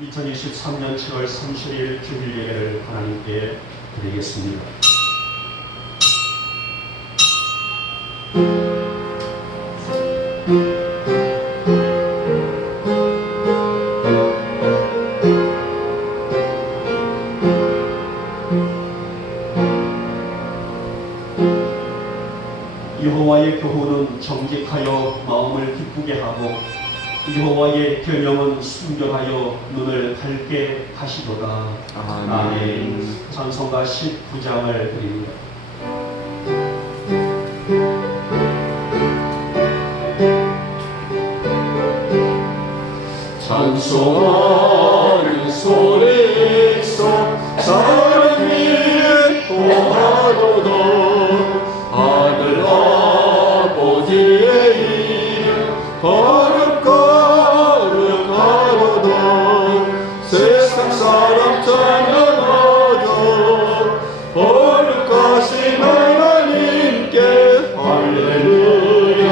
2023년 7월 30일 주일 예배를 하나님께 드리겠습니다. 여호와의 교훈은 정직하여 마음을 기쁘게 하고 여호와의 계명은 순결하여 눈을 밝게 하시도다. 아멘. 찬송가 19장을 드립니다. 찬송하는 소리 속 사랑이 통하도다. 아들 아버지의 이름 거룩거룩하도다. 세상 사람 찬양하자. 거룩하신 하나님께 할렐루야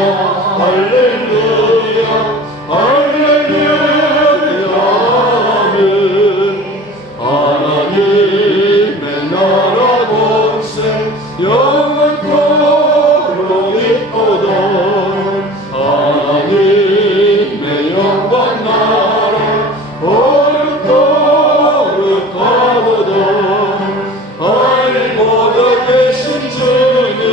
할렐루야 할렐루야 아멘. 하나님의 나라 공생 영원토록 있도다. 하나님의 영광 나라 거룩거룩하도다. 알고자 계신 주님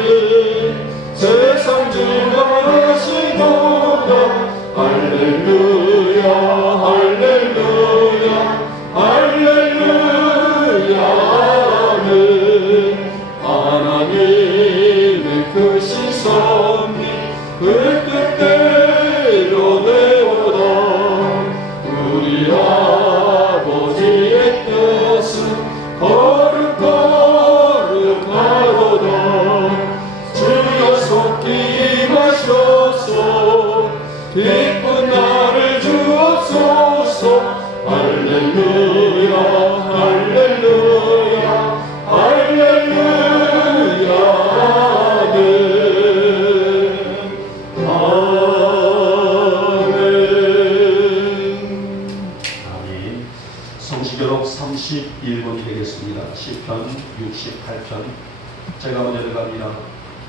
세상 주관하시도다. 할렐루야 할렐루야 할렐루야 아멘. 하나님의 크신 섭리 그 뜻대로 되오다. 우리 아버지의 뜻은 거룩거룩하도다. 주여 속히 임하셔서 기쁜 날을 주옵소서. 할렐루야 할렐루야 할렐루야 아멘 아멘. 성시교록 31번이 되겠습니다. 시편 68편. 제가 먼저 들어갑니다.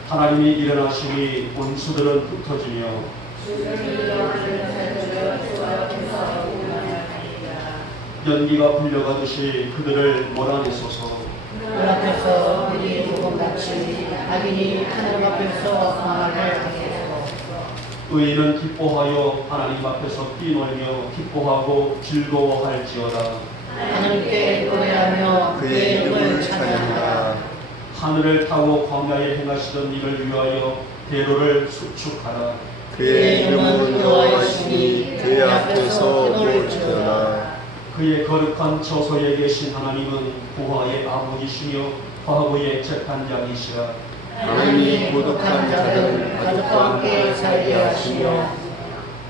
하나님이 일어나시니 원수들은 흩어지며 연기가 불려가듯이 그들을 몰아내소서. 그 앞에서 그들이 조금같이 악인이 하늘 앞에서 망하게 하소서. 의인은 기뻐하여 하나님 앞에서 뛰놀며 기뻐하고 즐거워할지어다. 하나님께 노래하며 그의 이름을 찬양하라. 하늘을 타고 광야에 행하시던 이를 위하여 대로를 수축하라. 그의 이름은 여호와이시니 그의 앞에서 놀지어다. 그의 거룩한 처소에 계신 하나님은 보화의 아버지시며 과거의 재판장이시라. 하나님이 고독한 자를 가족과 함께 살게 하시며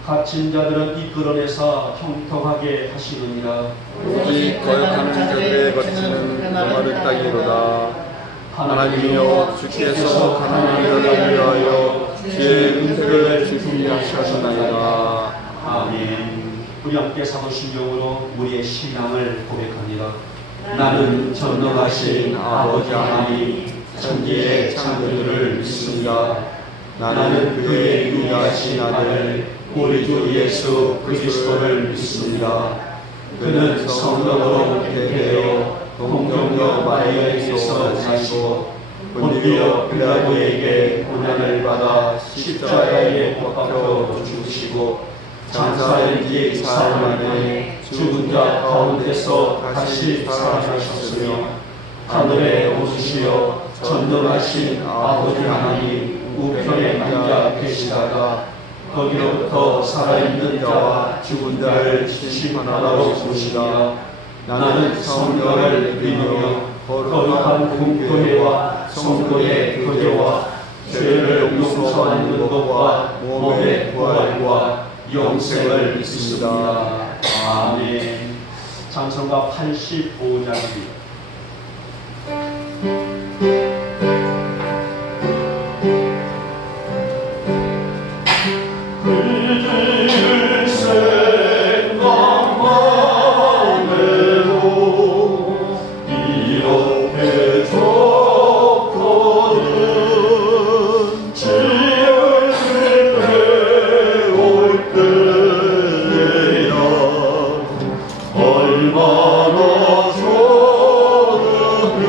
갇힌 자들은 이끌어내사 형통하게 하시느니라. 오직 거역하는 자들의 거치는 평화를 따기로다. 하나님이여 주께서 가난한 자를 위하여 지혜의 은혜를 준비하셨나이다. 아멘. 우리 함께 사도신경으로 우리의 신앙을 고백합니다. 나는 전능하신 아버지 하나님 천지의 창조주를 믿습니다. 나는 그의 유일하신 아들 우리 주 예수 그리스도를 믿습니다. 그는 성령으로 잉태되어 동정녀 마리아에게서 나시고 본디오 빌라도에게 고난을 받아 십자가에 못 박혀 죽으시고 장사된 지 사흘 만에 죽은 자 가운데서 다시 살아나셨으며 하늘에 오르시어 전능하신 아버지 하나님 우편에 앉아 계시다가 거기로부터 살아있는 자와 죽은 자를 심판하러 오시리라. 나는 성령을 믿으며 거룩한 공교회와 성도의 교제와 죄를 용서하는 것과 몸의 부활과 영생을 믿습니다. 아멘. 찬송가 85장입니다. 그들을 생각하며 얼마나 좋으며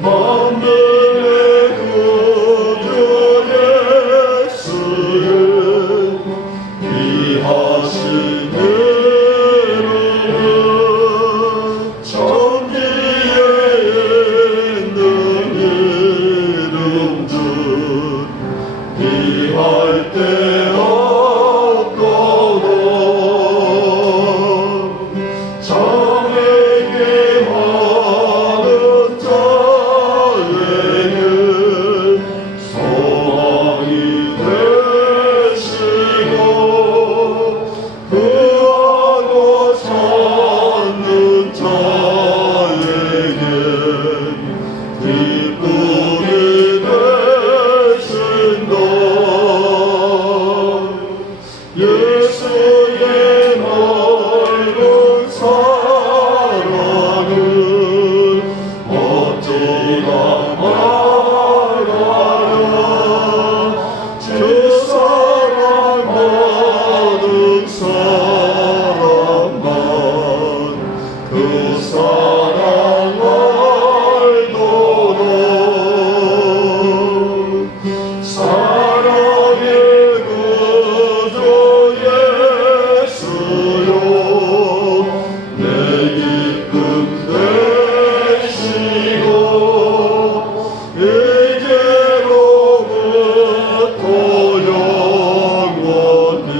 만민의 구주 예수를 위하신 이름은 천지에 있는 이름 중 비할 때 없도록 정에게 하는 자에게 소망이 되시고 구하고 찾는 자에게 기쁨이 되신다. 예수의 넓은 사랑은 어찌나 말하랴. 주 사랑하는 사람만 그 사랑 알도록 사랑의 구주 예수여 내 기쁨 되시고 이제로부터 영원히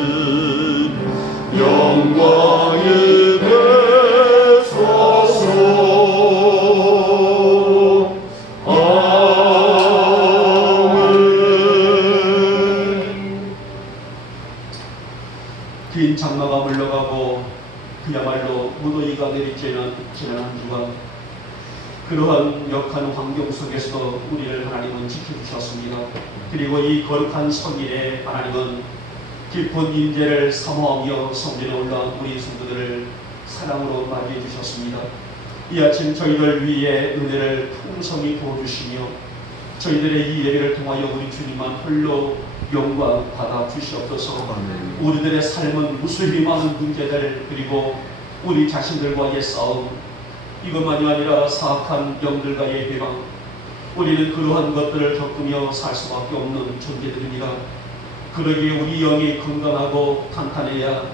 영광이 되소서. 아멘. 긴 장마가 물러가고 그야말로 무더위가 내리쬐는 지난 한 주간, 그러한 역한 환경 속에서 우리를 하나님은 지켜주셨습니다. 그리고 이 거룩한 성일에 하나님은 깊은 임재를 사모하며 성전에 올라온 우리 성도들을 사랑으로 맞이해 주셨습니다. 이 아침 저희들 위에 은혜를 풍성히 부어주시며 저희들의 이 예배를 통하여 우리 주님만 홀로 영광 받아 주시옵소서. 우리들의 삶은 무수히 많은 문제들, 그리고 우리 자신들과의 싸움, 이것만이 아니라 사악한 영들과의 대방, 우리는 그러한 것들을 겪으며 살 수밖에 없는 존재들입니다. 그러기에 우리 영이 건강하고 탄탄해야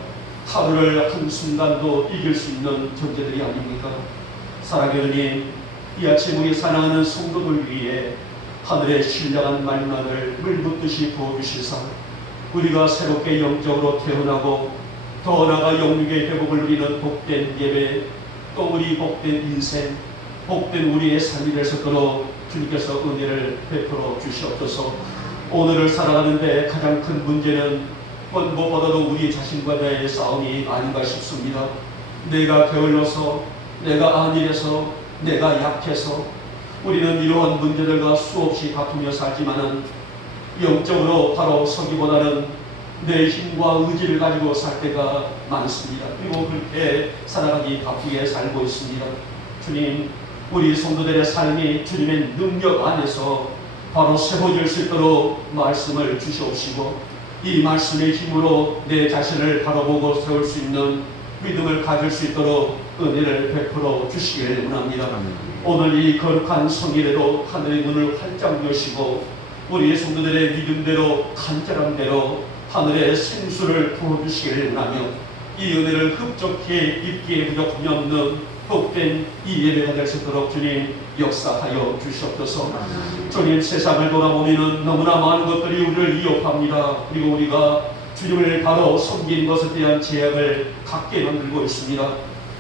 하루를 한순간도 이길 수 있는 존재들이 아닙니까? 사랑하는 주님, 이 아침 우리 사랑하는 성도들 위해 하늘의 신령한 만나를 물붓듯이 부어주시사 우리가 새롭게 영적으로 태어나고 더 나아가 영육의 회복을 누리는 복된 예배, 또 우리 복된 인생, 복된 우리의 삶이 될 수 있도록 주님께서 은혜를 베풀어 주시옵소서. 오늘을 살아가는데 가장 큰 문제는 무엇보다도 우리 자신과의 싸움이 아닌가 싶습니다. 내가 게을러서, 내가 안일해서, 내가 약해서 우리는 이러한 문제들과 수없이 다투며 살지만은 영적으로 바로 서기보다는 내 힘과 의지를 가지고 살 때가 많습니다. 그리고 그렇게 살아가기 바쁘게 살고 있습니다. 주님, 우리 성도들의 삶이 주님의 능력 안에서 바로 세워질 수 있도록 말씀을 주시옵시고, 이 말씀의 힘으로 내 자신을 바라보고 세울 수 있는 믿음을 가질 수 있도록 은혜를 베풀어 주시기를 원합니다. 오늘 이 거룩한 성일에도 하늘의 문을 활짝 여시고 우리의 성도들의 믿음대로 간절함대로 하늘의 생수를 부어주시기를 원하며, 이 은혜를 흡족히 입기에 부족함이 없는 복된 이 예배가 될 수 있도록 주님 역사하여 주시옵소서. 주님, 세상을 돌아보면 너무나 많은 것들이 우리를 위협합니다. 그리고 우리가 주님을 바로 섬기는 것에 대한 제약을 갖게 만들고 있습니다.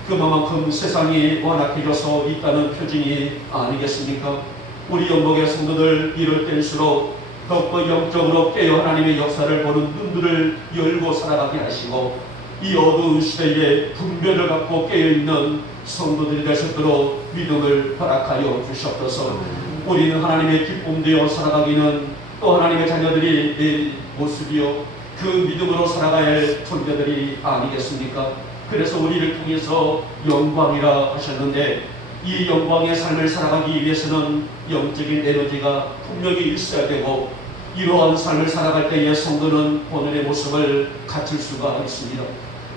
그만큼 세상이 완악해져서 있다는 표징이 아니겠습니까? 우리 영복의 성도들 이럴 때일수록 더욱더 영적으로 깨어 하나님의 역사를 보는 눈들을 열고 살아가게 하시고, 이 어두운 시대에 분별을 갖고 깨어있는 성도들이 될 수 있도록 믿음을 허락하여 주시옵소서. 우리는 하나님의 기쁨 되어 살아가기는 또 하나님의 자녀들이 내 모습이요 그 믿음으로 살아가야 할 존재들이 아니겠습니까? 그래서 우리를 통해서 영광이라 하셨는데, 이 영광의 삶을 살아가기 위해서는 영적인 에너지가 분명히 있어야 되고, 이러한 삶을 살아갈 때에 성도는 본연의 모습을 갖출 수가 있습니다.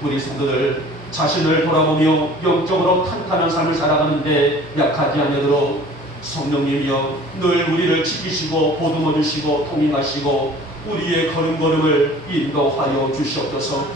우리 성도들 자신을 돌아보며 영적으로 탄탄한 삶을 살아가는데 약하지 않도록 성령님이여 늘 우리를 지키시고 보듬어 주시고 통행하시고 우리의 걸음걸음을 인도하여 주시옵소서.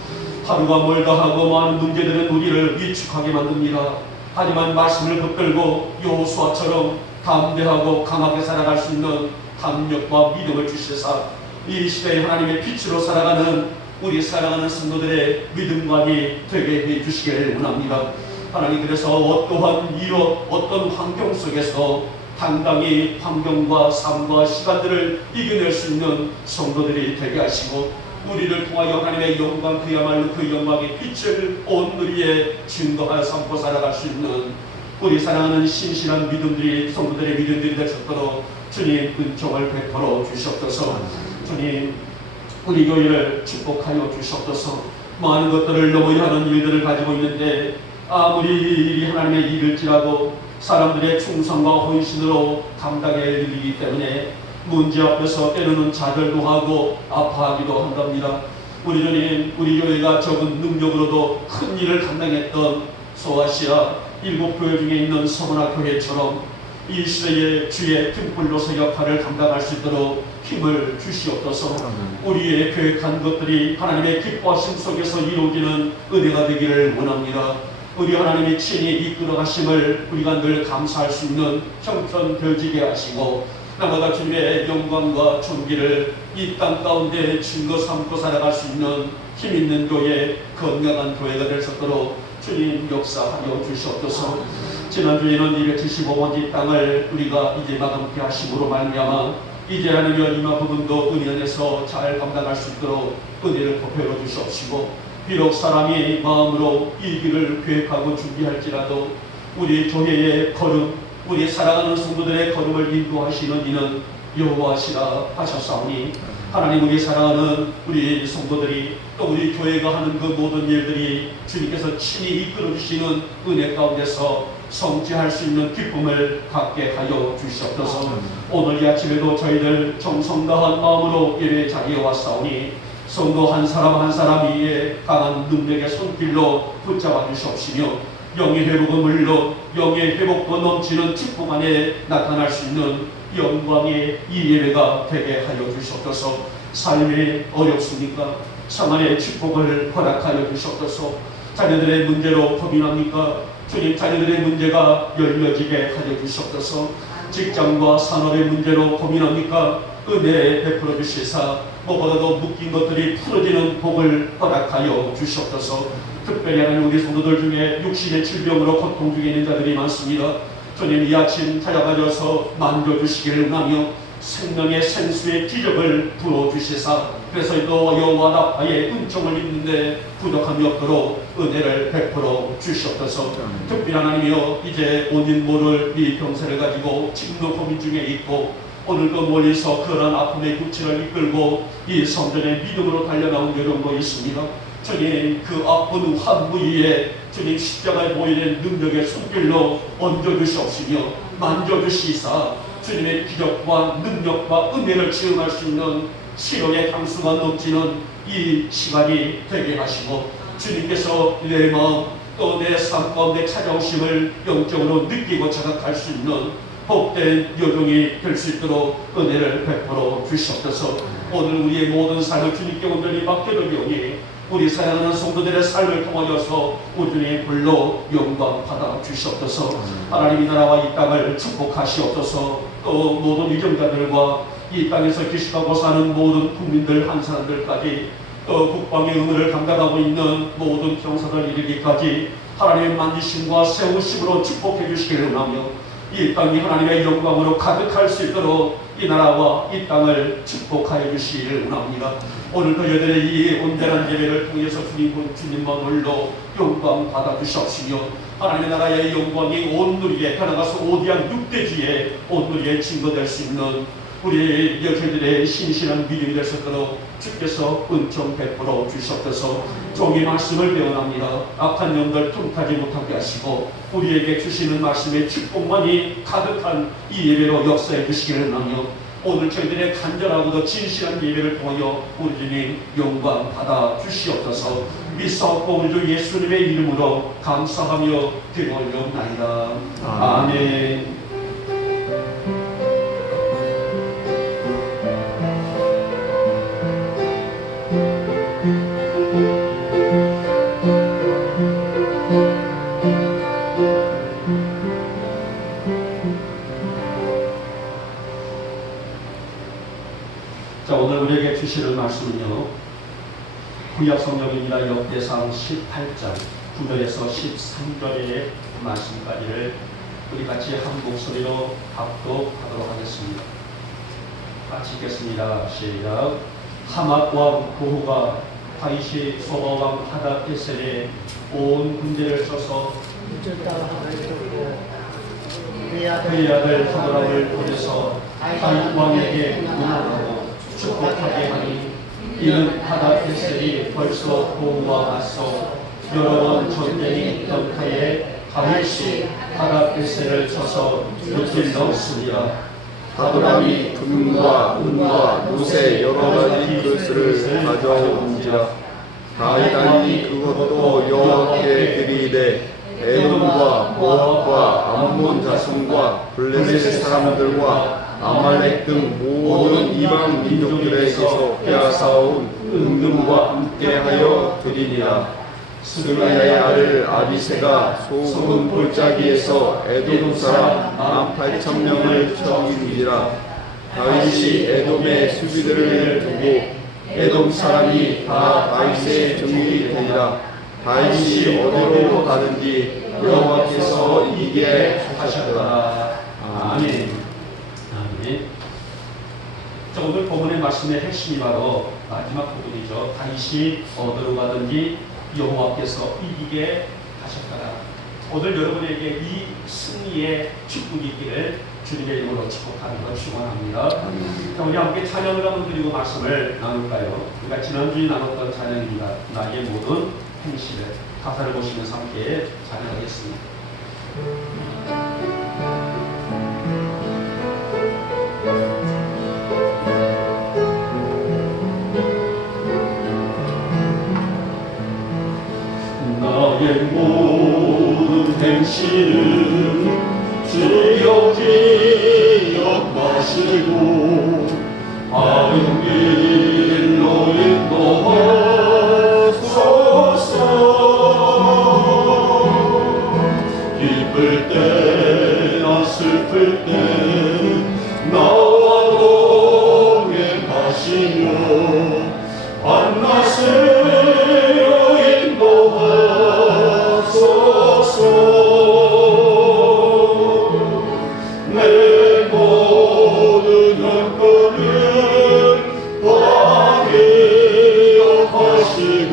하루가 멀다 하고 많은 문제들은 우리를 위축하게 만듭니다. 하지만 말씀을 붙들고 여호수아처럼 담대하고 강하게 살아갈 수 있는 담력과 믿음을 주시사 이 시대에 하나님의 빛으로 살아가는 우리 사랑하는 성도들의 믿음관이 되게 해주시기를 원합니다. 하나님, 그래서 어떠한 이유 어떤 환경 속에서 당당히 환경과 삶과 시간들을 이겨낼 수 있는 성도들이 되게 하시고 우리를 통하여 하나님의 영광, 그야말로 그 영광의 빛을 온 누리에 증거하여 삼고 살아갈 수 있는 우리 사랑하는 신실한 믿음들이 성도들의 믿음들이 될 수 있도록 주님 은총을 베풀어 주시옵소서. 주님 우리 교회를 축복하여 주시옵소서. 많은 것들을 넘어야 하는 일들을 가지고 있는데 아무리 일이 하나님의 일일지라도 사람들의 충성과 혼신으로 감당해 일이기 때문에 문제 앞에서 때로는 좌절도 하고 아파하기도 한답니다. 우리 주님, 우리 교회가 적은 능력으로도 큰 일을 감당했던 소아시아 7교회 중에 있는 서문화 교회처럼 이 시대에 주의 등불로서 역할을 감당할 수 있도록 힘을 주시옵소서. 우리의 계획한 것들이 하나님의 기뻐하심 속에서 이루어지는 은혜가 되기를 원합니다. 우리 하나님이 친히 이끌어 가심을 우리가 늘 감사할 수 있는 형편되어지게 하시고 나마다 주님의 영광과 존귀를 이 땅 가운데 증거 삼고 살아갈 수 있는 힘 있는 교회, 건강한 교회가 될 수 있도록 주님 역사하여 주시옵소서. 지난주에는 275번지 땅을 우리가 이제 마감케 하심으로 말미암아 이제 하나님의 이마 부분도 은혜 안에서 잘 감당할 수 있도록 은혜를 보편해 주시옵시고 비록 사람이 마음으로 이 길을 계획하고 준비할지라도 우리 교회의 걸음, 우리 사랑하는 성도들의 걸음을 인도하시는 이는 여호와시라 하셨사오니 하나님, 우리 사랑하는 우리 성도들이 또 우리 교회가 하는 그 모든 일들이 주님께서 친히 이끌어 주시는 은혜 가운데서 성취할 수 있는 기쁨을 갖게 하여 주시옵소서. 오늘 이 아침에도 저희들 정성 다한 마음으로 예배 자리에 왔사오니 성도 한 사람 한 사람 위에 강한 능력의 손길로 붙잡아 주시옵시며 영의 회복은 물론 영의 회복도 넘치는 축복 안에 나타날 수 있는 영광의 이 예배가 되게 하여 주시옵소서. 삶이 어렵습니까? 상한의 축복을 허락하여 주시옵소서. 자녀들의 문제로 고민합니까? 주님, 자녀들의 문제가 열려지게 하여 주시옵소서. 직장과 산업의 문제로 고민합니까? 은혜 베풀어 주시사 무엇보다도 묶인 것들이 풀어지는 복을 허락하여 주시옵소서. 특별히 하나님, 우리 성도들 중에 육신의 질병으로 고통 중에 있는 자들이 많습니다. 주님, 이 아침 찾아가셔서 만져주시기를 원하며 생명의 생수의 기적을 부어주시사 그래서 또 여호와 나파의 은총을 입는데 부족함이 없도록 은혜를 베풀어 주시옵소서. 특별히 하나님이여, 이제 온인 모를 이 병세를 가지고 직로 고민 중에 있고 오늘도 멀리서 그런 아픔의 구치를 이끌고 이 성전의 믿음으로 달려나온 여러분도 있습니다. 주님, 그 아픈 환부 위에 주님 십자가에 보이는 능력의 손길로 얹어주시옵시며 만져주시사 주님의 기적과 능력과 은혜를 체험할 수 있는 시력의 강수가 넘치는 이 시간이 되게 하시고 주님께서 내 마음 또 내 삶 가운데 찾아오심을 영적으로 느끼고 자각할 수 있는 복된 여종이 될 수 있도록 은혜를 베풀어 주시옵소서. 오늘 우리의 모든 삶을 주님께 온전히 맡겨드리오니 우리 사랑하는 성도들의 삶을 통하여서 꾸준히 불러 영광 받아 주시옵소서. 하나님이 나라와 이 땅을 축복하시옵소서. 또 모든 위정자들과 이 땅에서 기식하고 사는 모든 국민들 한 사람들까지 또 국방의 의무를 감당하고 있는 모든 병사들 이르기까지 하나님의 만지심과 세우심으로 축복해 주시기를 원하며 이 땅이 하나님의 영광으로 가득할 수 있도록 이 나라와 이 땅을 축복하여 주시기를 원합니다. 오늘도 여들의 이 온전한 예배를 통해서 주님만 홀로 영광 받아 주시옵시며 하나님의 나라의 영광이 온 누리에 변화가서 오디안 육대지에 온 누리에 증거될 수 있는 우리 여자들의 신실한 믿음이 될 수 있도록 주께서 은총 베풀어 주시옵소서. 종이 말씀을 배워납니다. 악한 영들 틈타지 못하게 하시고 우리에게 주시는 말씀의 축복만이 가득한 이 예배로 역사해 주시기를 원하며 오늘 저희들의 간절하고도 진실한 예배를 통하여 우리 주님 영광 받아 주시옵소서. 믿사옵고 우리 주 예수님의 이름으로 감사하며 기도하옵나이다. 아멘. 자, 오늘 우리에게 주시는 말씀은요, 구약 성경입니다. 역대상 18장 9절에서 13절의 말씀까지를 우리 같이 한 목소리로 합독하도록 하겠습니다. 같이 읽겠습니다. 시작. 하맛 왕 고후가 다윗이 소바 왕 하닷에셀에 온 군대를 쳐서 그의 아들 하도람을 보내서 다윗 왕에게 문안하고 축복하게 하니, 이는 하닷에셀이 벌써 고우와 맞서 여러 번 전쟁이 있던 터에 다윗이 하닷에셀을 쳐서 무찔렀으리라. 하도람이 금과 은과 노새 여러 가지 그릇을 가져온지라. 다윗이 그것도 여호와께 드리되 에돔과 모압과 암몬 자손과 블레셋 사람들과 아말렉 등 모든 이방 민족들에게서 빼앗아온 은금과 함께하여 드리니라. 스루야의 아들 아비새가 소금 골짜기에서 에돔 사람 18,000명을 쳐 죽이니라. 다윗이 에돔의 수비들을 두고 에돔 사람이 다 다윗의 정복이 되니라. 다윗이 어디로 가든지 여호와께서 이기게 하셨더라. 아멘. 아멘. 자, 오늘 본문의 말씀의 핵심이 바로 마지막 부분이죠. 다윗이 어디로 가든지 여호와께서 이기게 하셨더라. 오늘 여러분에게 이 승리의 축복이 있기를 주님의 이름으로 축복하는 것 축원합니다. 자, 우리 함께 찬양을 한번 드리고 말씀을 나눌까요? 우리가 지난주에 나눴던 찬양입니다. 나의 모든 행실을, 가사를 보시면서 함께 찬양하겠습니다. 나의 모든 행실을 주여 기억하시고 바른 길로 인도하소서. 기쁠 때나 슬플 때 나와 동행하시며 만나세요 인도하소서. 내 모든 형편을 다 기억하시고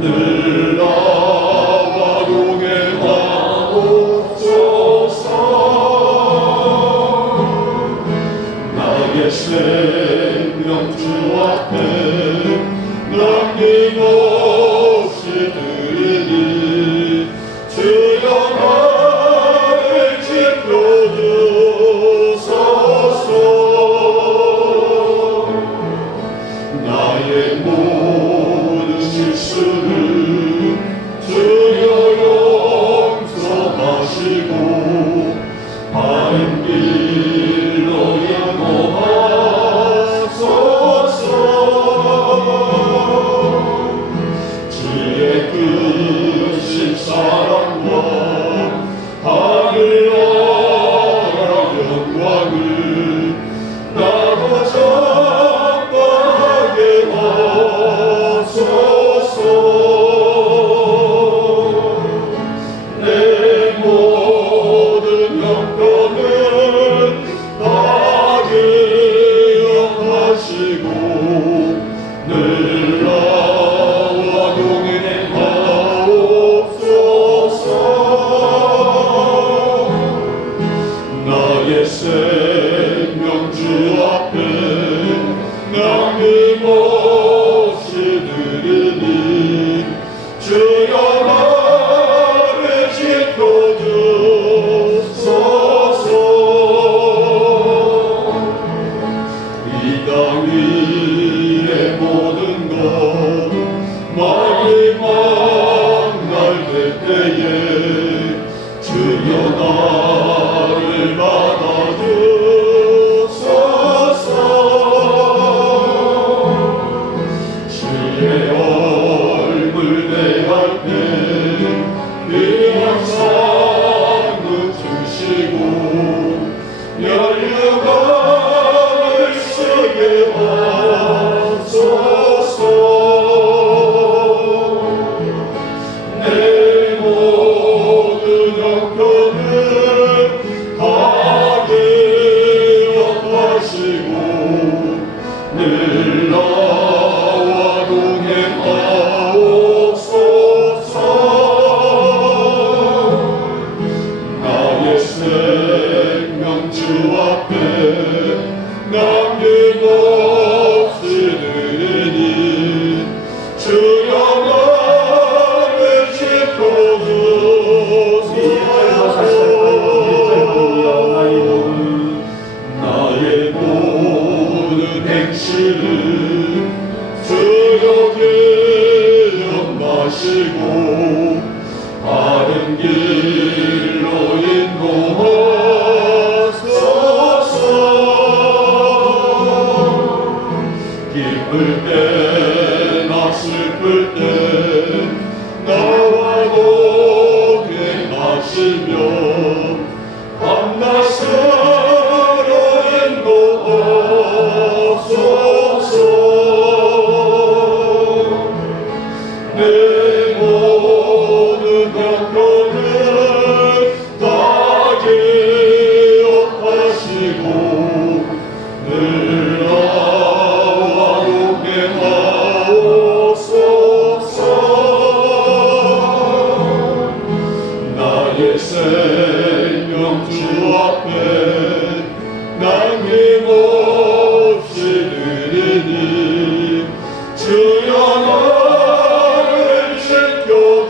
늘 나와 동행하옵소서. 나의 생명 주 앞에 남김없이 드리니 주여 나를 지켜주소서. 나의 모든 실수를 주여 용서하시고 바른 길로 인도하소서. 주의 크신 사랑과 하늘 나라 영광을 나로 전하게 하소서. 내 모든 형편을 다 기억하시고 늘 나와 동행하옵소서. 나의 생명 주 앞에 남김없이 드리니 주여 나를 지켜주소서. 만날 때에 주여 나를 받아주소서. 주의 얼굴 대할 때 영상도 주시고 면류관을 쓰게 하소서. 내 모든 형편을 다 기억하시고 늘 나와 동행하옵소서. 나의 생명 주 앞에 남김없이 드리니 주여 나를 지켜주소서. 나의 모든 행실을 주여 기억하시고 바른 길로 인도하소서. 기쁠 때나 슬플 때 나와 동행하시며 밤낮으로 인도하소서. 내 모든 형편을 다 기억하시고 늘 나와 동행하옵소서. 나의 생명 주 앞에 남김없이 드리니 주여 나를 지켜주소서.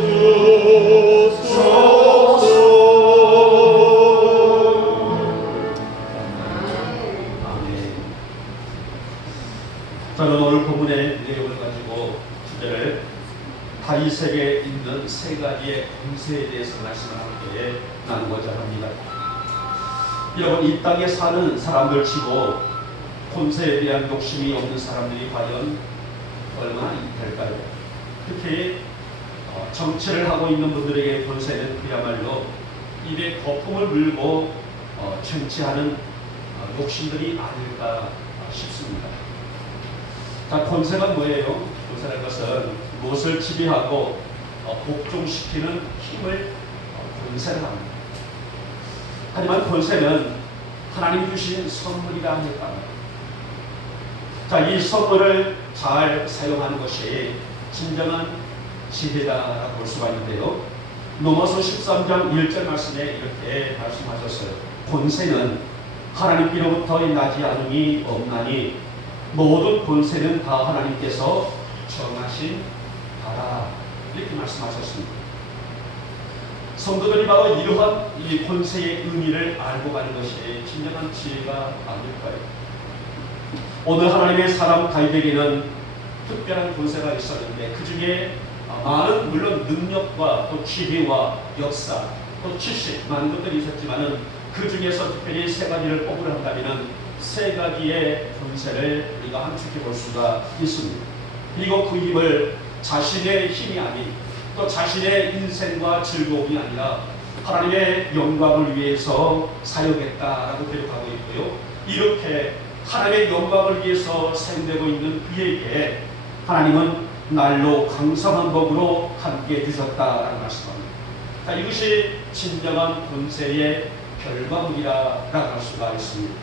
저는 오늘 본문의 내용을 가지고 주제를 다윗에게 있는 세 가지의 권세에 대해서 말씀을 함께 나누고자 합니다. 여러분, 이 땅에 사는 사람들 치고 권세에 대한 욕심이 없는 사람들이 과연 얼마나 될까요? 특히 정치를 하고 있는 분들에게 권세는 그야말로 입에 거품을 물고 쟁취하는 욕심들이 아닐까 싶습니다. 자, 권세가 뭐예요? 권세라는 것은 무엇을 지배하고 복종시키는 힘을 권세를 합니다. 하지만 권세는 하나님 주신 선물이라 하니까, 자, 이 선물을 잘 사용하는 것이 진정한 지혜다라고 볼 수가 있는데요. 로마서 13장 1절 말씀에 이렇게 말씀하셨어요. 권세는 하나님께로부터 나지 않음이 없나니 모든 권세는 다 하나님께서 정하신 바라, 이렇게 말씀하셨습니다. 성도들이 바로 이러한 이 권세의 의미를 알고 가는 것이 진정한 지혜가 아닐까요? 오늘 하나님의 사람 다윗에게는 특별한 권세가 있었는데 그 중에 많은 물론 능력과 또 지혜와 역사 또 지식 많은 것들이 있었지만은 그 중에서 특별히 세 가지를 뽑으려 한다면은 세 가지의 권세를 우리가 함축해 볼 수가 있습니다. 그리고 그 힘을 자신의 힘이 아닌 또 자신의 인생과 즐거움이 아니라 하나님의 영광을 위해서 사용했다라고 기록하고 있고요. 이렇게 하나님의 영광을 위해서 사용되고 있는 그에게 하나님은 날로 강성한 법으로 함께 주셨다라는 말씀입니다. 자, 이것이 진정한 권세의 결과물이라고 할 수가 있습니다.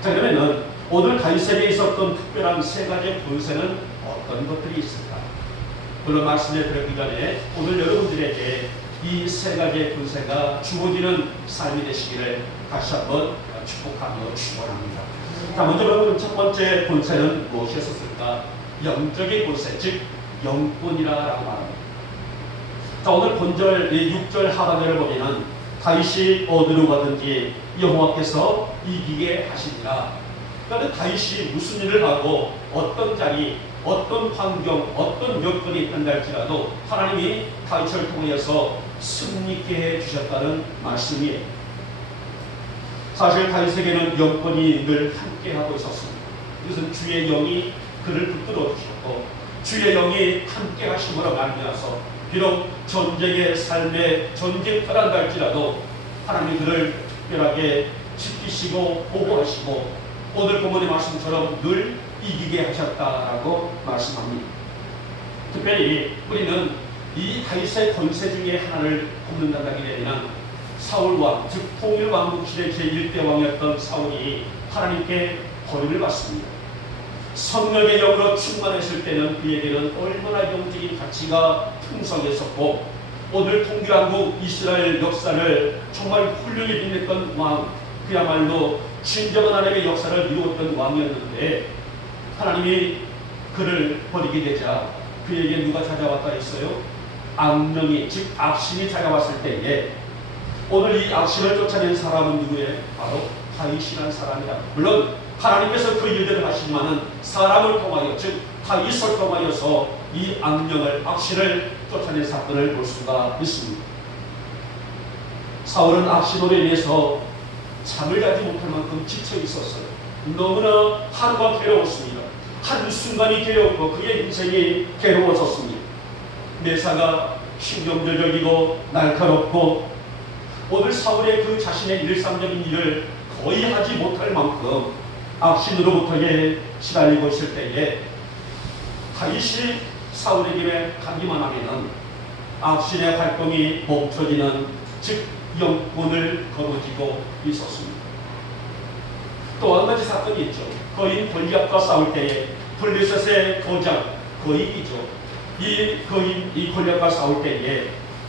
자, 그러면은 오늘 다윗에게 있었던 특별한 세 가지의 권세는 어떤 것들이 있을까? 물론 말씀에 들어가기 전에 오늘 여러분들에게 이 세 가지의 권세가 주어지는 삶이 되시기를 다시 한번 축복하며 축원합니다. 자, 먼저 여러분 첫 번째 권세는 무엇이었을까? 영적인 권세, 즉 영권이라고 말합니다. 자, 오늘 본절 6절 하반절을 보면은 다윗이 어디로 가든지 여호와께서 이기게 하시니라. 그러니까 다윗이 무슨 일을 하고 어떤 자리 어떤 환경, 어떤 여건이 있던가 할지라도 하나님이 다윗을 통하여서 승리케 해주셨다는 말씀이에요. 사실 다윗에게는 여건이 늘 함께하고 있었습니다. 이것은 주의 영이 그를 붙들어 주셨고 주의 영이 함께 하심으로 말미암아서 비록 전쟁의 삶에 전쟁터란다 할지라도 하나님이 그를 특별하게 지키시고 보호하시고 오늘 본문의 말씀처럼 늘 이기게 하셨다라고 말씀합니다. 특별히 우리는 이 다윗의 권세 중에 하나를 꼽는다기 되면 사울왕, 즉 통일왕국 시대 제1대 왕이었던 사울이 하나님께 버림을 받습니다. 성령의 영으로 충만했을 때는 그에게는 얼마나 영적인 가치가 풍성했었고 오늘 통일왕국 이스라엘 역사를 정말 훌륭히 빛냈던 왕, 그야말로 진정한 하나님의 역사를 이루었던 왕이었는데 하나님이 그를 버리게 되자 그에게 누가 찾아왔다 했어요? 악령이, 즉 악신이 찾아왔을 때에 오늘 이 악신을 쫓아낸 사람은 누구예요? 바로 다윗이라는 사람이다. 물론 하나님께서 그 일들을 하시지만은 사람을 통하여, 즉 다윗을 통하여서 이 악령을, 악신을 쫓아낸 사건을 볼 수가 있습니다. 사울은 악신으로 인해서 잠을 자지 못할 만큼 지쳐 있었어요. 너무나 하루가 괴로웠습니다. 한순간이 괴로웠고 그의 인생이 괴로워졌습니다. 매사가 신경절적이고 날카롭고 오늘 사울의 그 자신의 일상적인 일을 거의 하지 못할 만큼 악신으로부터에 시달리고 있을 때에 다윗이 사울에게 가기만 하면은 악신의 활동이 멈춰지는, 즉 영권을 거머쥐고 있었습니다. 또 한 가지 사건이 있죠. 거인 골리앗과 싸울 때에 블레셋의 거장 거인이죠. 이 골리앗과 싸울 때에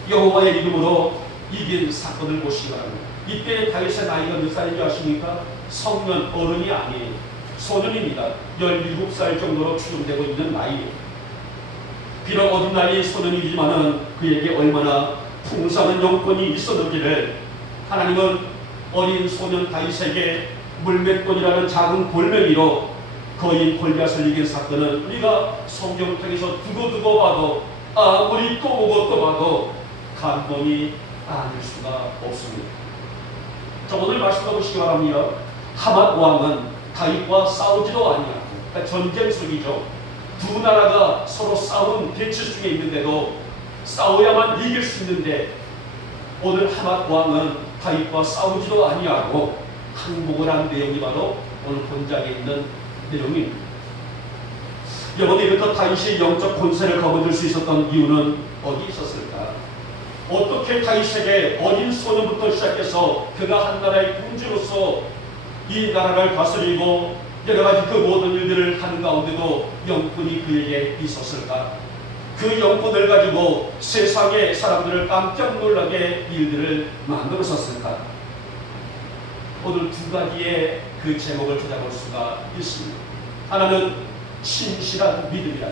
여호와의 이름으로 이긴 사건을 보시기 바랍니다. 이때 다윗의 나이가 몇 살인 줄 아십니까? 성년, 어른이 아니에요. 소년입니다. 17살 정도로 추정되고 있는 나이예요. 비록 어린 나이 소년이지만은 그에게 얼마나 풍성한 영권이 있었는지를 하나님은 어린 소년 다윗에게 물맷돈이라는 작은 골뱅이로 거인 골리앗을 이긴 사건은 우리가 성경을 통해서 두고두고 봐도 아무리 또 보고 또 봐도 감동이 아닐 수가 없습니다. 자, 오늘 말씀해 보시기 바랍니다. 하맛 왕은 다윗과 싸우지도 아니하고, 그러니까 전쟁 속이죠. 두 나라가 서로 싸운 배치 중에 있는데도 싸워야만 이길 수 있는데 오늘 하맛 왕은 다윗과 싸우지도 아니하고 항복을 한 내용이 바로 오늘 본장에 있는 내용입니다. 여러분, 이렇게 다윗이 영적 권세를 거머쥘 수 있었던 이유는 어디 있었을까? 어떻게 다윗에게 어린 소년부터 시작해서 그가 한 나라의 군주로서 이 나라를 다스리고 여러 가지 그 모든 일들을 하는 가운데도 영권이 그에게 있었을까? 그 영권을 가지고 세상의 사람들을 깜짝 놀라게 일들을 만들었었을까? 오늘 두 가지의 그 제목을 찾아볼 수가 있습니다. 하나는 신실한 믿음이라,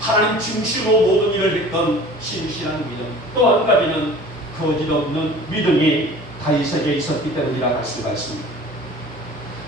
하나님 중심으로 모든 일을 했던 신실한 믿음. 또 한 가지는 거짓 없는 믿음이 다윗에게 있었기 때문이라 할 수가 있습니다.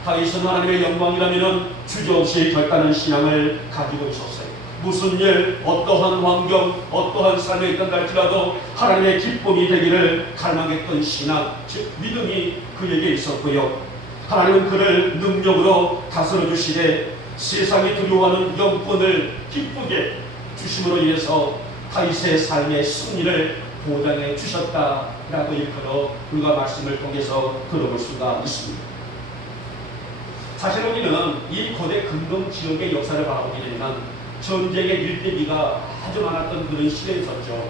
다윗은 하나님의 영광이라면 주저없이 결단한 신앙을 가지고 있었어요. 무슨 일, 어떠한 환경, 어떠한 삶에 있던 할지라도 하나님의 기쁨이 되기를 갈망했던 신앙, 즉 믿음이 그에게 있었고요. 하나님은 그를 능력으로 다스려 주시되 세상이 두려워하는 영권을 기쁘게 주심으로 인해서 다윗의 삶의 승리를 보장해 주셨다라고 일컬어 그가 말씀을 통해서 들어볼 수가 있습니다. 사실 우리는 이 고대 근동 지역의 역사를 바라보게 되면 전쟁의 일대기가 아주 많았던 그런 시대에 있었죠.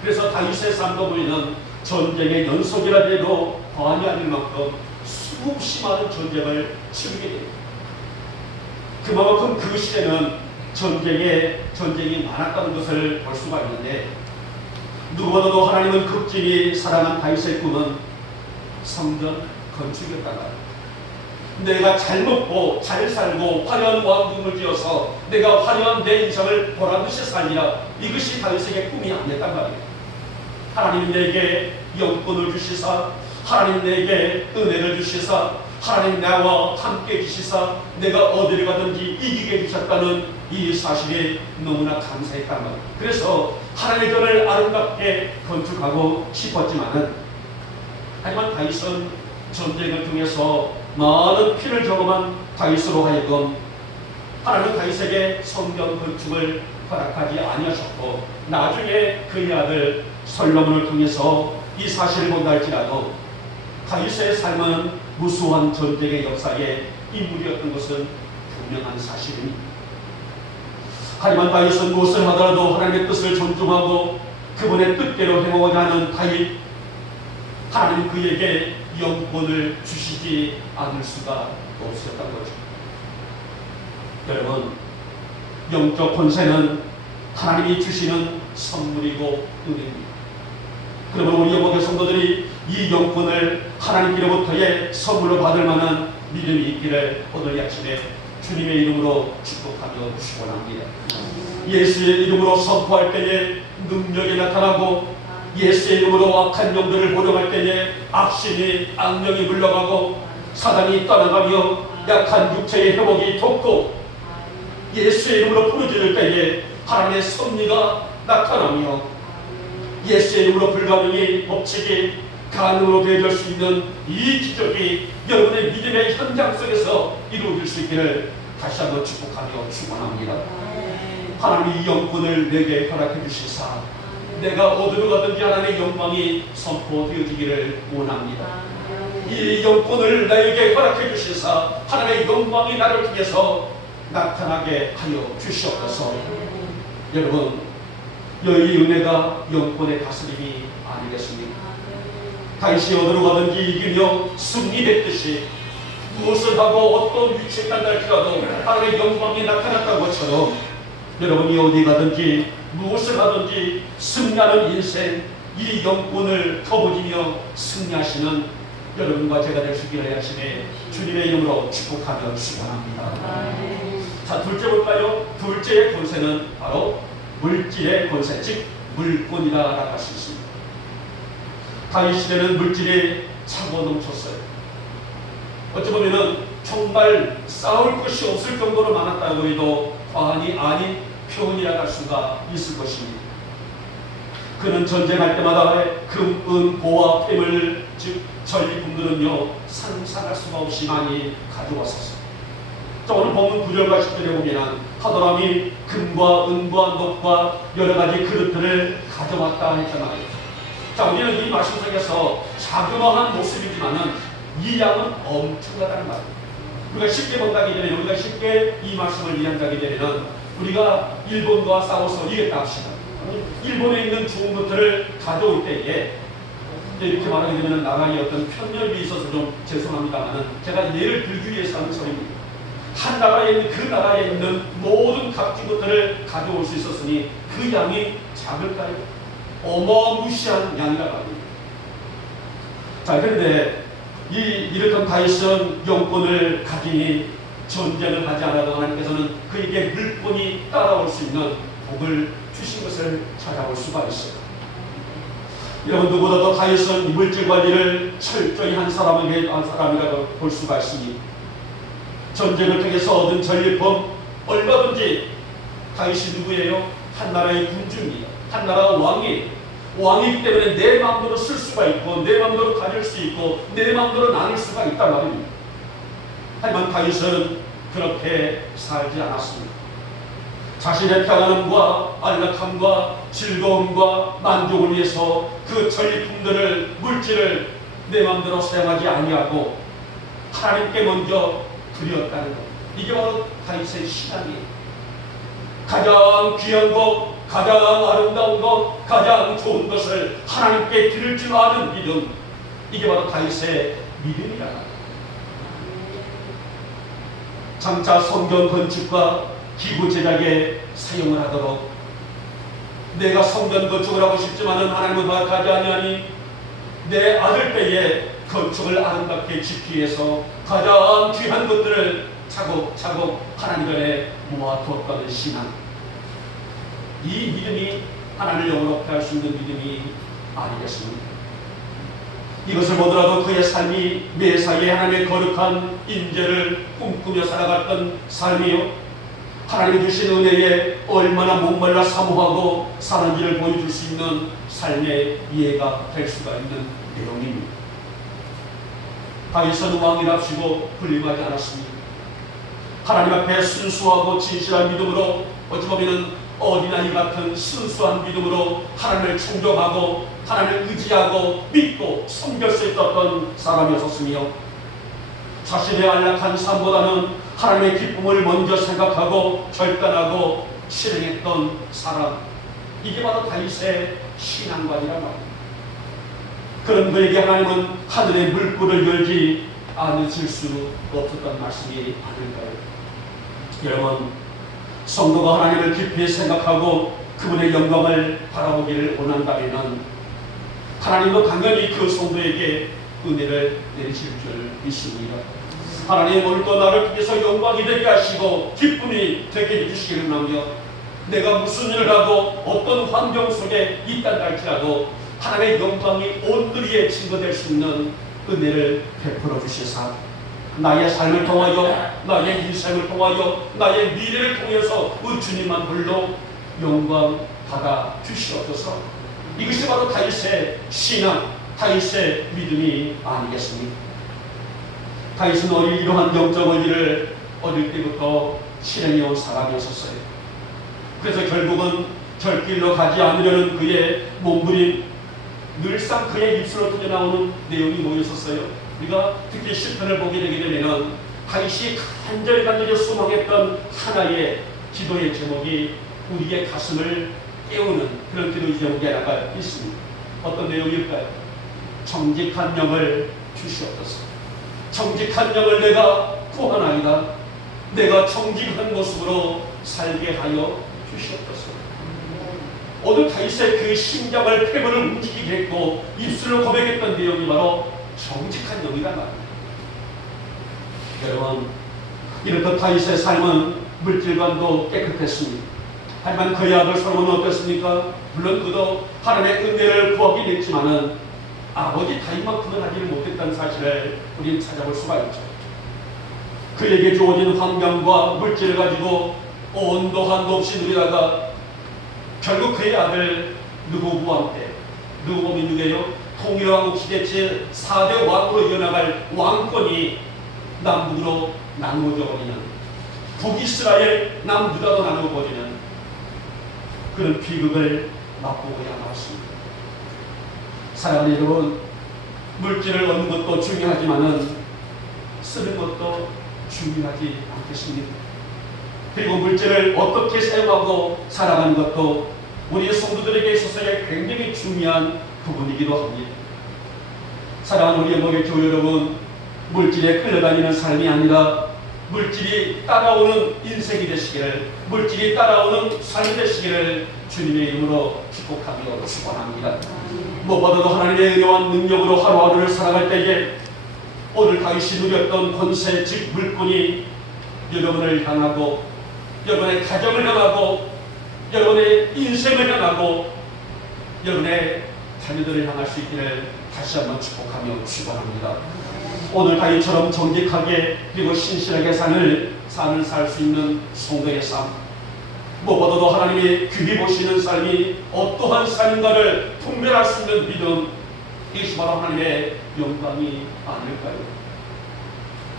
그래서 다윗의 삶도 보이는 전쟁의 연속이라 해도 과언이 아닐 만큼 수없이 많은 전쟁을 치르게 됩니다. 그만큼 그 시대는 전쟁이 많았다는 것을 볼 수가 있는데 누구보다도 하나님은 극진히 사랑한 다윗의 꿈은 성전 건축이었다가 내가 잘 먹고 잘 살고 화려한 왕궁을 지어서 내가 화려한 내 인생을 보란듯이 살리라, 이것이 다윗에게 꿈이 아니었단 말이에요. 하나님 내게 영권을 주시사, 하나님 내게 은혜를 주시사, 하나님 나와 함께 계시사 내가 어디를 가든지 이기게 해주셨다는 이 사실이 너무나 감사했단 말이에요. 그래서 하나님의 전을 아름답게 건축하고 싶었지만은, 하지만 다윗은 전쟁을 통해서 많은 피를 경험한 다윗으로 하여금 하나님은 다윗에게 성전 건축을 허락하지 아니하셨고, 나중에 그의 아들 솔로몬을 통해서 이 사실을 본다 할지라도 다윗의 삶은 무수한 전쟁의 역사의 인물이었던 것은 분명한 사실입니다. 하지만 다윗은 무엇을 하더라도 하나님의 뜻을 존중하고 그분의 뜻대로 행하고자 하는 다윗, 하나님 그에게 영권을 주시지 않을 수가 없었던 거죠. 여러분, 영적 권세는 하나님이 주시는 선물이고 은혜입니다. 그러면 우리 영혼의 성도들이 이 영권을 하나님께로부터의 선물로 받을 만한 믿음이 있기를 오늘 아침에 주님의 이름으로 축복하며 축원합니다. 예수의 이름으로 선포할 때에 능력이 나타나고, 예수의 이름으로 악한 영들을 호령할 때에 악신이, 악령이 물러가고, 사단이 떠나가며 약한 육체의 회복이 돋고, 예수의 이름으로 부르짖을 때에 하나님의 섭리가 나타나며, 예수의 이름으로 불가능이 법칙이 가능으로 되어질 수 있는 이 기적이 여러분의 믿음의 현장 속에서 이루어질 수 있기를 다시 한번 축복하며 축원합니다. 하나님이 이 영권을 내게 허락해 주시사 내가 어디로 가든지 하나님의 영광이 선포되어지기를 원합니다. 이 영권을 나에게 허락해 주시사 하나님의 영광이 나를 통해서 나타나게 하여 주시옵소서. 여러분, 여기 은혜가 영권의 다스림이 아니겠습니까? 다윗이 어디로 가든지 이기며 승리했듯이 무엇을 하고 어떤 위치에 간다할지라도 하나님의 영광이 나타났던 것처럼 여러분이 어디 가든지 무엇을 하든지 승리하는 인생, 이 영권을 터부지며 승리하시는 여러분과 제가 될 수 있기를 하시네 주님의 이름으로 축복하며 축원합니다. 자, 둘째 볼까요? 둘째의 권세는 바로 물질의 권세, 즉 물권이라고 할 수 있습니다. 다윗 시대는 물질이 차고 넘쳤어요. 어찌 보면은 정말 싸울 것이 없을 정도로 많았다고 해도 과언이 아닌 표현이라고 할 수가 있을 것입니다. 그는 전쟁할 때마다 금, 은, 보와 폐물, 즉 전리품들은요 상상할 수가 없이 많이 가져왔었어요. 자, 오늘 본문 9절과 10절에 보면 하도람이 금과 은과 녹과 여러 가지 그릇들을 가져왔다 했잖아요. 자, 우리는 이 말씀 속에서 자그마한 모습이지만은 이 양은 엄청나다는 말이에요. 우리가 쉽게 본다기 전에, 우리가 쉽게 이 말씀을 이해한다기 전에는 우리가 일본과 싸워서 이겼다 합시다. 일본에 있는 좋은 것들을 가져올 때에 이렇게 말하게 되면 나라의 어떤 편견이 있어서 좀 죄송합니다만은 제가 예를 들기 위해서 하는 소리입니다. 한 나라에 있는 그 나라에 있는 모든 값진 것들을 가져올 수 있었으니 그 양이 작을까요? 어마무시한 양이라고 합니다. 자, 그런데 이랬던 다윗은 영권을 가지니 전쟁을 하지 않아도 하나님께서는 그에게 물권이 따라올 수 있는 복을 주신 것을 찾아볼 수가 있어요. 여러분, 누구보다도 다윗은 물질 관리를 철저히 한 사람이라고 볼 수가 있습니다. 전쟁을 통해서 얻은 전리품 얼마든지 다윗이 누구예요? 한 나라의 군주입니다. 한 나라 왕이기 때문에 내 마음대로 쓸 수가 있고 내 마음대로 가질 수 있고 내 마음대로 나눌 수가 있단 말입니다. 하지만 다윗은 그렇게 살지 않았습니다. 자신의 평안함과 안락함과 즐거움과 만족을 위해서 그 전리품들을, 물질을 내 마음대로 사용하지 아니하고 하나님께 먼저 드렸다는 것. 이게 바로 다윗의 신앙이에요. 가장 귀한 것, 가장 아름다운 것, 가장 좋은 것을 하나님께 드릴 줄 아는 믿음, 이게 바로 다윗의 믿음이라. 장차 성전 건축과 기구 제작에 사용을 하도록, 내가 성전 건축을 하고 싶지만은 하나님은 허락하지 아니하니 내 아들 때에 건축을 아름답게 짓기 위해서 가장 귀한 것들을 차곡차곡 하나님 전에 모아두었다는 신앙, 이 믿음이 하나님을 영원롭게 할 수 있는 믿음이 아니겠습니까? 이것을 보더라도 그의 삶이 매사에 하나님의 거룩한 인재를 꿈꾸며 살아갔던 삶이요, 하나님이 주신 은혜에 얼마나 목말라 사모하고 사는지를 보여줄 수 있는 삶의 이해가 될 수가 있는 내용입니다. 다윗은 왕이랍시고 불림하지 않았습니다. 하나님 앞에 순수하고 진실한 믿음으로, 어찌 보면 어린아이 같은 순수한 믿음으로 하나님을 충족하고 하나님을 의지하고 믿고 섬길 수 있었던 사람이었으며, 자신의 안락한 삶보다는 하나님의 기쁨을 먼저 생각하고 결단하고 실행했던 사람, 이게 바로 다윗의 신앙관이란 말입니다. 그런 그에게 하나님은 하늘의 물꼬를 열지 않으실 수 없었던 말씀이 아닐까요? 여러분, 성도가 하나님을 깊이 생각하고 그분의 영광을 바라보기를 원한다면 하나님도 당연히 그 성도에게 은혜를 내리실 줄 믿습니다. 하나님, 오늘도 나를 통해서 영광이 되게 하시고 기쁨이 되게 해주시기를 원하며, 내가 무슨 일을 하고 어떤 환경 속에 있다 할지라도 하나님의 영광이 온누리에 증거될 수 있는 은혜를 베풀어 주시사 나의 삶을 통하여, 나의 인생을 통하여, 나의 미래를 통해서 우리 주님만 불러 영광 받아 주시옵소서. 이것이 바로 다윗의 신앙, 다윗의 믿음이 아니겠습니까? 다윗은 이러한 영적 원리를 어릴 때부터 실행해온 사람이었어요. 그래서 결국은 절길로 가지 않으려는 그의 몸부림, 늘상 그의 입술로 터져나오는 내용이 뭐였었어요? 우리가 특히 시편을 보게 되게 되면 다윗이 간절히 소망했던 하나의 기도의 제목이 우리의 가슴을 깨우는 그런 기도의 제목이 하나가 있습니다. 어떤 내용일까요? 정직한 영을 주시옵소서. 정직한 영을 내가 구하나이다. 내가 정직한 모습으로 살게 하여 주시옵소서. 오늘 다윗의 그 심장을, 폐부를 움직이게 했고 입술로 고백했던 내용이 바로 정직한 영이란 말입니다. 여러분, 이렇듯 다윗의 삶은 물질관도 깨끗했습니다. 하지만 그의 아들 솔로몬은 어땠습니까? 물론 그도 하나님의 은혜를 구하긴 했지만은 아버지 다윗만큼은 하지를 못했다는 사실을 우리는 찾아볼 수가 있죠. 그에게 주어진 환경과 물질을 가지고 온도 한도 없이 누리다가 결국 그의 아들 르호보암 때, 르호보암이 누구예요? 통일왕국 시대 제4대 왕으로 이어나갈 왕권이 남북으로 나누어져 버리는, 북이스라엘, 남유다로 나누어버리는 그런 비극을 맛보고야 말았습니다. 사랑하는 여러분, 물질을 얻는 것도 중요하지만은 쓰는 것도 중요하지 않겠습니까? 그리고 물질을 어떻게 사용하고 살아가는 것도 우리 성도들에게 있어서의 굉장히 중요한 부분이기도 합니다. 사랑하는 우리 영광의 교회 여러분, 물질에 끌려다니는 삶이 아니라 물질이 따라오는 인생이 되시기를, 물질이 따라오는 삶이 되시기를 주님의 이름으로 축복하며 축원합니다. 무엇보다도 하나님의 은혜와 능력으로 하루하루를 살아갈 때에 오늘 다윗이 누렸던 권세, 즉 물권이 여러분을 향하고, 여러분의 가정을 향하고, 여러분의 인생을 향하고, 여러분의 자녀들을 향할 수 있기를 다시 한번 축복하며 축원합니다. 오늘 다윗처럼 정직하게 그리고 신실하게 삶을 살 수 있는 성도의 삶, 무엇보다도 하나님이 귀히 보시는 삶이 어떠한 삶인가를 분별할 수 있는 믿음, 이것이 바로 하나님의 영광이 아닐까요?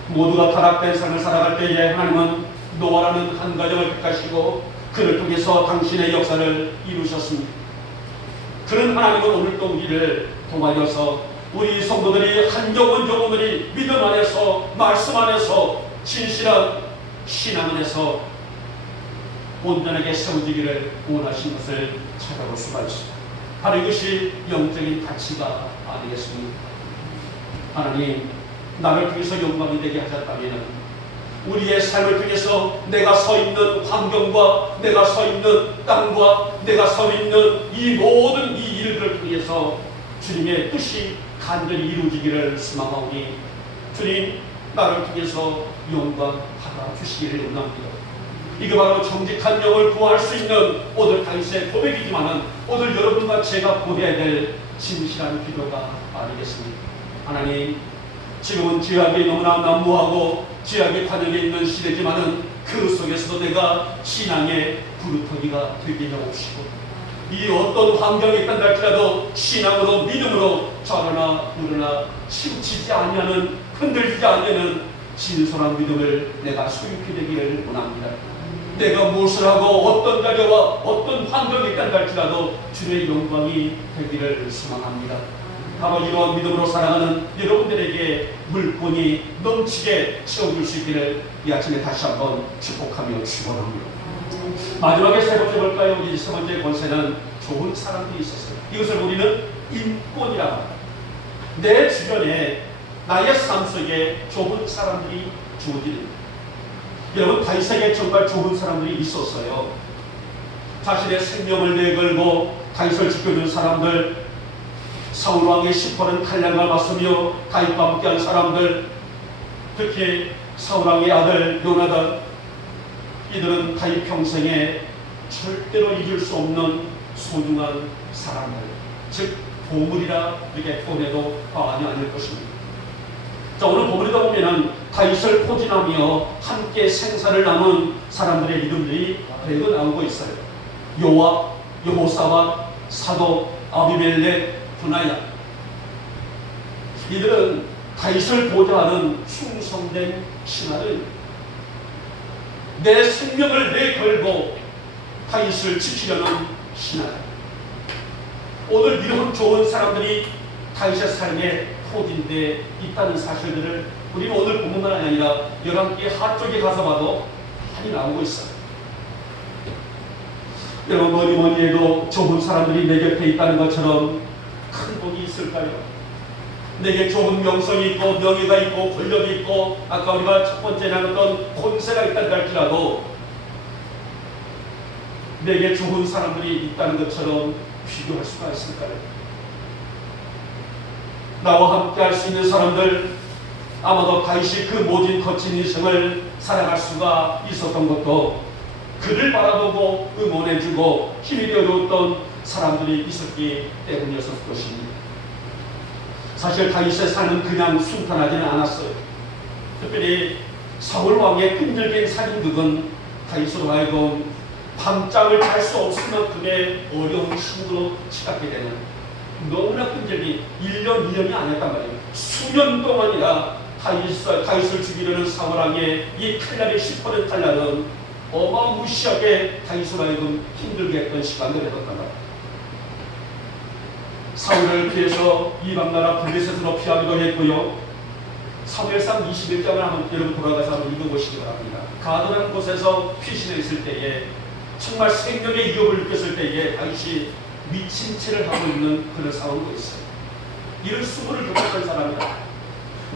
모두가 타락된 삶을 살아갈 때에 하나님은 노아라는 한 가정을 택하시고 그를 통해서 당신의 역사를 이루셨습니다. 그런 하나님은 오늘도 우리를 통하여서 우리 성도들이 한조원 조원들이 믿음 안에서, 말씀 안에서, 진실한 신앙 안에서 온전하게 세워지기를 원하신 것을 찾아볼 수가 있습니다. 바로 이것이 영적인 가치가 아니겠습니까? 하나님, 나를 통해서 영광이 되게 하셨다면 우리의 삶을 통해서 내가 서 있는 환경과 내가 서 있는 땅과 내가 서 있는 이 모든 이 일들을 통해서 주님의 뜻이 간절히 이루어지기를 소망하오니 주님, 나를 통해서 영광 받아 주시기를 원합니다. 이거 바로 정직한 영을 구할 수 있는 오늘 다윗의 고백이지만은 오늘 여러분과 제가 보내야 될 진실한 기도가 아니겠습니까? 하나님, 지금은 죄악이 너무나 난무하고 죄악의 관역에 있는 시대지만은 그 속에서도 내가 신앙의 구루터기가 되게 해옵시고, 이 어떤 환경이 있다 할지라도 신앙으로 믿음으로 좌로나 우로나 치우치지 않냐는, 흔들리지 않냐는 진솔한 믿음을 내가 소유케 되기를 원합니다. 내가 무엇을 하고 어떤 자리와 어떤 환경이 있다 할지라도 주의 영광이 되기를 소망합니다. 바로 이러한 믿음으로 살아가는 여러분들에게 물권이 넘치게 채워줄 수 있기를 이 아침에 다시 한번 축복하며 축원합니다. 마지막에 세 번째 볼까요? 이 세 번째 권세는 좋은 사람들이 있었어요. 이것을 우리는 인권이라고 합니다. 내 주변에 나의 삶 속에 좋은 사람들이 주어지는, 여러분 다윗에게 정말 좋은 사람들이 있었어요. 자신의 생명을 내걸고 다윗을 지켜준 사람들, 사울왕의 시퍼런 칼날과 맞서며 다윗과 함께한 사람들, 특히 사울왕의 아들 요나단, 이들은 다윗 평생에 절대로 잊을 수 없는 소중한 사람들, 즉 보물이라 이렇게 표현해도 과언이 아닐 것입니다. 자, 오늘 보물이다 보면은 다윗을 포진하며 함께 생사를 나눈 사람들의 이름들이 대거 나오고 있어요. 요압, 여호사밧, 사독, 아비멜렉, 분하야. 이들은 다윗을 보좌하는 충성된 신하들, 내 생명을 내걸고 다윗을 지키려는 신하들. 오늘 이런 좋은 사람들이 다윗의 삶에 포진되어 있다는 사실들을 우리는 오늘 본문만 아니라 11개 하쪽에 가서 봐도 많이 나오고 있어요. 여러분, 뭐니 해도 좋은 사람들이 내 곁에 있다는 것처럼 큰 복이 있을까요? 내게 좋은 명성이 있고 명예가 있고 권력이 있고 아까 우리가 첫 번째 나눴던 권세가 있다는 할지라도 내게 좋은 사람들이 있다는 것처럼 비교할 수가 있을까요? 나와 함께 할 수 있는 사람들, 아마도 다윗이 그 모진 거친 인생을 살아갈 수가 있었던 것도 그를 바라보고 응원해주고 힘이 되어줬던 사람들이 있었기 때문이었을 것입니다. 사실 다윗의 삶은 그냥 순탄하지는 않았어요. 특별히 사울 왕의 끈질긴 살인극은 다윗으로 하여금 밤잠을 잘 수 없을 만큼의 어려운 신으로 치닫게 되는, 너무나 끈질긴 1년, 2년이 아니었단 말이에요. 수년 동안이나 다윗을 죽이려는 사울 왕의 이 칼날의 시퍼런 칼날은 어마무시하게 다윗으로 하여금 힘들게 했던 시간을 해뒀단 말이에요. 사울을 피해서 이방나라 블레셋으로 피하기도 했고요. 사무엘상 21장을 한번 여러분 돌아가서 한번 읽어보시기 바랍니다. 가드라는 곳에서 피신해 있을 때에 정말 생명의 위협을 느꼈을 때에 다윗이 미친 채를 하고 있는 그런 상황도 있어요. 이런 수고를 겪었던 사람이다.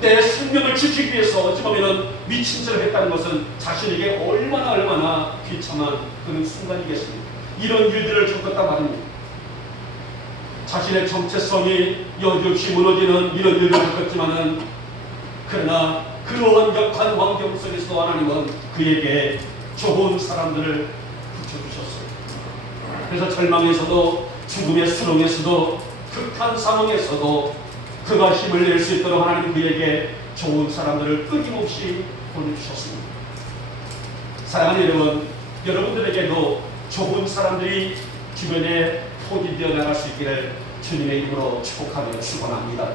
내 생명을 지키기 위해서 어찌 보면 미친 채를 했다는 것은 자신에게 얼마나 비참한 그런 순간이겠습니까? 이런 일들을 겪었단 말입니다. 자신의 정체성이 여지없이 무너지는 이런 일을 겪었지만은, 그러나 그러한 역한 환경 속에서도 하나님은 그에게 좋은 사람들을 붙여주셨어요. 그래서 절망에서도 죽음의 수렁에서도 극한 상황에서도 그가 힘을 낼 수 있도록 하나님 그에게 좋은 사람들을 끊임없이 보내주셨습니다. 사랑하는 여러분, 여러분들에게도 좋은 사람들이 주변에 포진되어 나갈 수 있기를 주님의 이름으로 축복하며 축원합니다.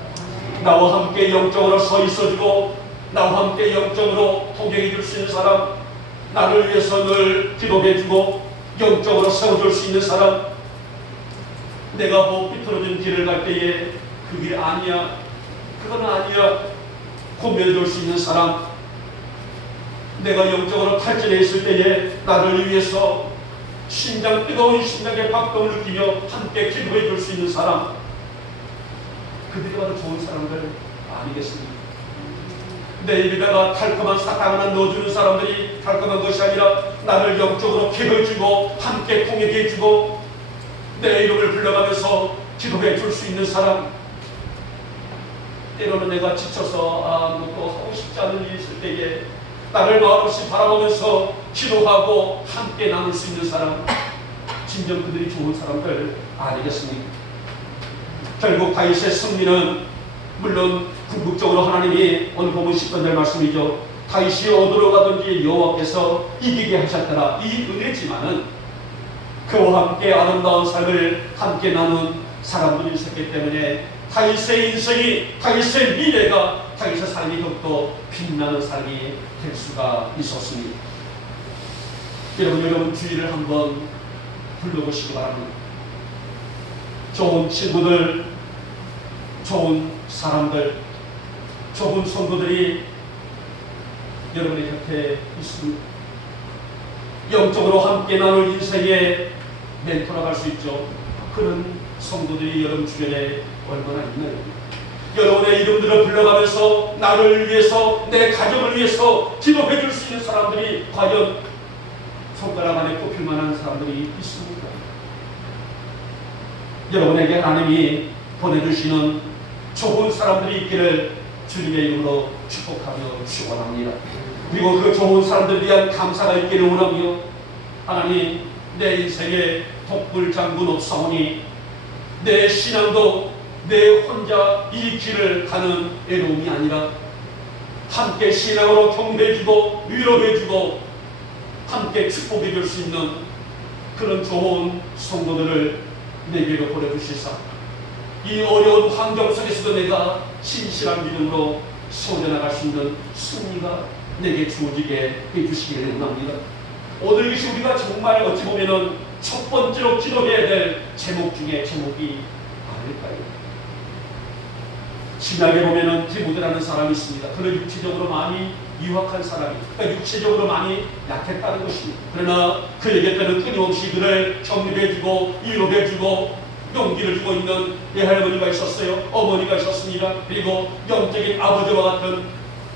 나와 함께 영적으로 서 있어주고 나와 함께 영적으로 동행해 줄 수 있는 사람, 나를 위해서 늘 기도해주고 영적으로 세워줄 수 있는 사람, 내가 뭐 삐뚤어진 길을 갈 때에 그게 아니야, 그건 아니야 고면해줄 수 있는 사람, 내가 영적으로 탈진해 있을 때에 나를 위해서 뜨거운 심장의 박동을 느끼며 함께 기도해 줄 수 있는 사람, 그들이 바로 좋은 사람들 아니겠습니까? 내 입에다가 달콤한 사탕 하나 넣어주는 사람들이 달콤한 것이 아니라 나를 영적으로 기도해주고 함께 통역해 주고 내 이름을 불러가면서 기도해 줄 수 있는 사람, 때로는 내가 지쳐서 아무것도 하고 싶지 않은 일이 있을 때에 나를 말없이 바라보면서 기도하고 함께 나눌 수 있는 사람, 진정 그들이 좋은 사람들 아니겠습니까? 결국 다윗의 승리는 물론 궁극적으로 하나님이 오늘 보면 10절 말씀이죠. 다윗이 어디로 가든지 여호와께서 이기게 하셨더라. 이 은혜지만은 그와 함께 아름다운 삶을 함께 나눈 사람들이 있었기 때문에 다윗의 인생이, 다윗의 미래가, 다윗의 삶이 더욱더 빛나는 삶이 될 수가 있었습니다. 여러분 주의를 한번 불러보시기 바랍니다. 좋은 친구들, 좋은 사람들, 좋은 성도들이 여러분의 곁에 있습니다. 영적으로 함께 나눌 인생의 멘토라고 할 수 있죠. 그런 성도들이 여러분 주변에 얼마나 있나요? 여러분의 이름들을 불러가면서 나를 위해서, 내 가정을 위해서 기도해 줄 수 있는 사람들이 과연 손가락 안에 꼽힐 만한 사람들이 있습니까? 여러분에게 하나님이 보내주시는 좋은 사람들이 있기를 주님의 이름으로 축복하며 축원합니다. 그리고 그 좋은 사람들에 대한 감사가 있기를 원하며, 하나님, 내 인생에 독불장군 없사오니 내 신앙도 내 혼자 이 길을 가는 애로움이 아니라 함께 신앙으로 격려해주고 위로해주고 함께 축복해 줄 수 있는 그런 좋은 성도들을 내게로 보내주시사 이 어려운 환경 속에서도 내가 신실한 믿음으로 소전나갈 수 있는 승리가 내게 주어지게 해주시기를 원합니다. 오늘 이시 우리가 정말 어찌 보면은 첫 번째로 기도해야 될 제목 중에 제목이 아닐까요? 신약에 보면은 디모데라는 사람이 있습니다. 그는 육체적으로 많이 유학한 사람이, 그러니까 육체적으로 많이 약했다는 것입니다. 그러나 그에게 때는 끊임없이 그를 격려해주고 위로해주고 용기를 주고 있는 외할머니가 있었어요. 어머니가 있었습니다. 그리고 영적인 아버지와 같은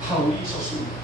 바울이 있었습니다.